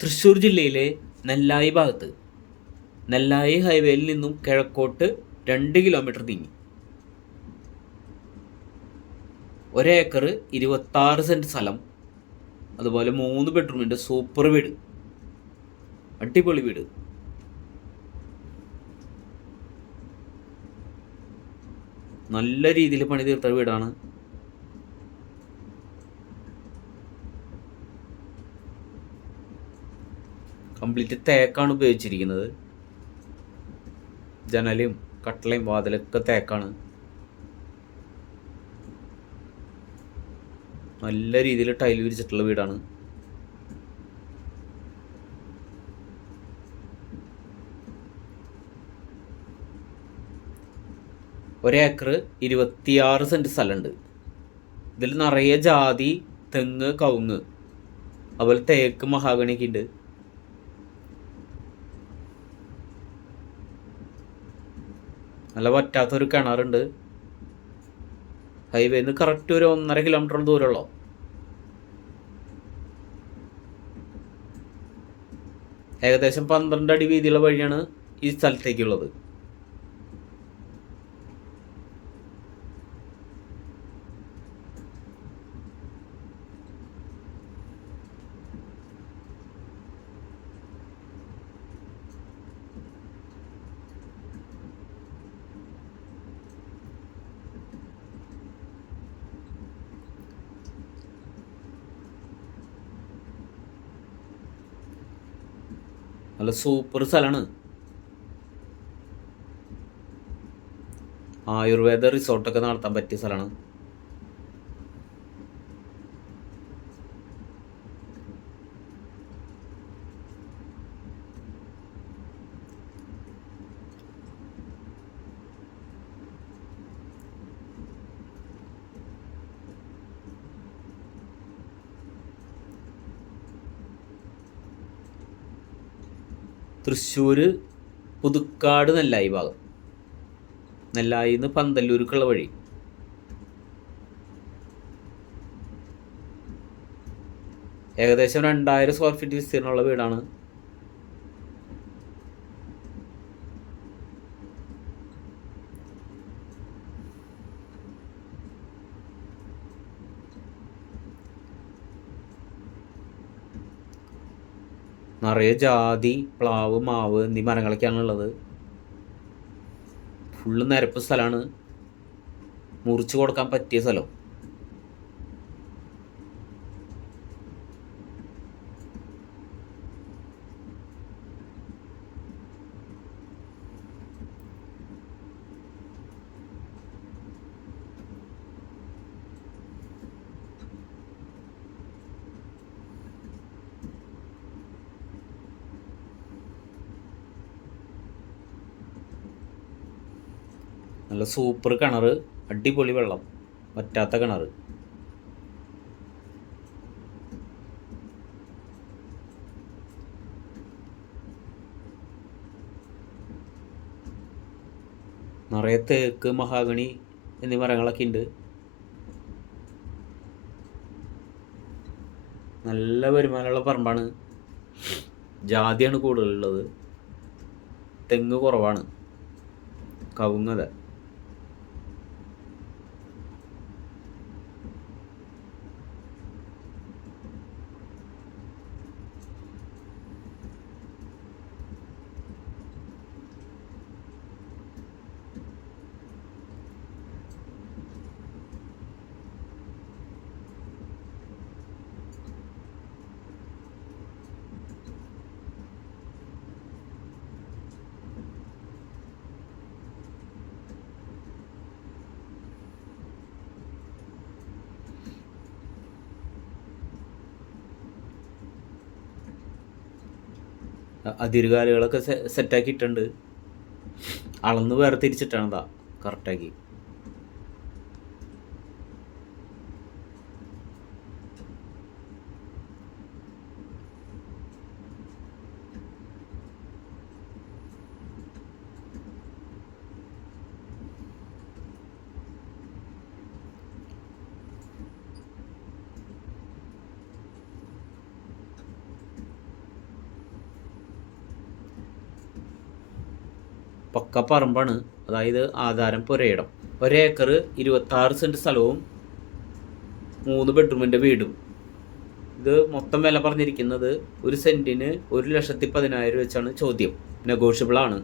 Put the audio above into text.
തൃശ്ശൂർ ജില്ലയിലെ നെല്ലായി ഭാഗത്ത് നെല്ലായി ഹൈവേയിൽ നിന്നും കിഴക്കോട്ട് രണ്ട് കിലോമീറ്റർ നീങ്ങി. ഒരേക്കർ ഇരുപത്താറ് സെന്റ് സ്ഥലം അതുപോലെ മൂന്ന് ബെഡ്റൂമിന്റെ സൂപ്പർ വീട് അടിപൊളി വീട്. നല്ല രീതിയിൽ പണി തീർത്ത വീടാണ് കംപ്ലീറ്റ് തേക്കാണ് ഉപയോഗിച്ചിരിക്കുന്നത്. ജനലും കട്ടളയും വാതിലൊക്കെ തേക്കാണ്. നല്ല രീതിയിൽ ടൈൽ വിരിച്ചിട്ടുള്ള വീടാണ്. ഒരേക്കർ ഇരുപത്തിയാറ് സെന്റ് സ്ഥലമുണ്ട്. ഇതിൽ നിറയെ ജാതി തെങ്ങ് കവുങ്ങ് അതുപോലെ തേക്ക് മഹാഗണിയൊക്കെ നല്ല പറ്റാത്തൊരു കിണറുണ്ട്. ഹൈവേന്ന് കറക്റ്റ് ഒരു ഒന്നര കിലോമീറ്റർ ദൂരമുള്ളൂ ഏകദേശം പന്ത്രണ്ട് അടി വീതിയുള്ള വഴിയാണ് ഈ സ്ഥലത്തേക്കുള്ളത്. നല്ല സൂപ്പർ സ്ഥലമാണ് ആയുർവേദ റിസോർട്ടൊക്കെ നടത്താൻ പറ്റിയ സ്ഥലമാണ് തൃശ്ശൂർ പുതുക്കാട് നെല്ലായി ഭാഗം. നെല്ലായി നിന്ന് പന്തല്ലൂർക്കുള്ള വഴി. ഏകദേശം രണ്ടായിരം സ്ക്വയർ ഫീറ്റ് വിസ്തീർണമുള്ള വീടാണ് നിറയെ ജാതി പ്ലാവ് മാവ് എന്നീ മരങ്ങളൊക്കെയാണ് ഉള്ളത്. ഫുള്ള് നിരപ്പ് സ്ഥലമാണ്. മുറിച്ച് കൊടുക്കാൻ പറ്റിയ സ്ഥലം. നല്ല സൂപ്പർ കിണർ അടിപൊളി വെള്ളം വറ്റാത്ത കിണർ നിറയെ തേക്ക് മഹാഗണി എന്നീ മരങ്ങളൊക്കെ ഉണ്ട് നല്ല വരുമാനമുള്ള പറമ്പാണ്. ജാതിയാണ് കൂടുതലുള്ളത്. തെങ്ങ് കുറവാണ്. കവുങ്ങത അതിരുകാലുകളൊക്കെ സെറ്റാക്കിയിട്ടുണ്ട് അളന്ന് വേർതിരിച്ചിട്ടാണ് ഇതാ കറക്റ്റാക്കി പക്ക പറമ്പാണ് അതായത് ആധാരം പുരയിടം. ഒരേക്കർ ഇരുപത്താറ് സെന്റ് സ്ഥലവും മൂന്ന് ബെഡ്റൂമിന്റെ വീടും. ഇത് മൊത്തം വില പറഞ്ഞിരിക്കുന്നത് ഒരു സെന്റിന് ഒരു ലക്ഷത്തി പതിനായിരം വെച്ചാണ് ചോദ്യം. നെഗോഷ്യബിൾ ആണ്.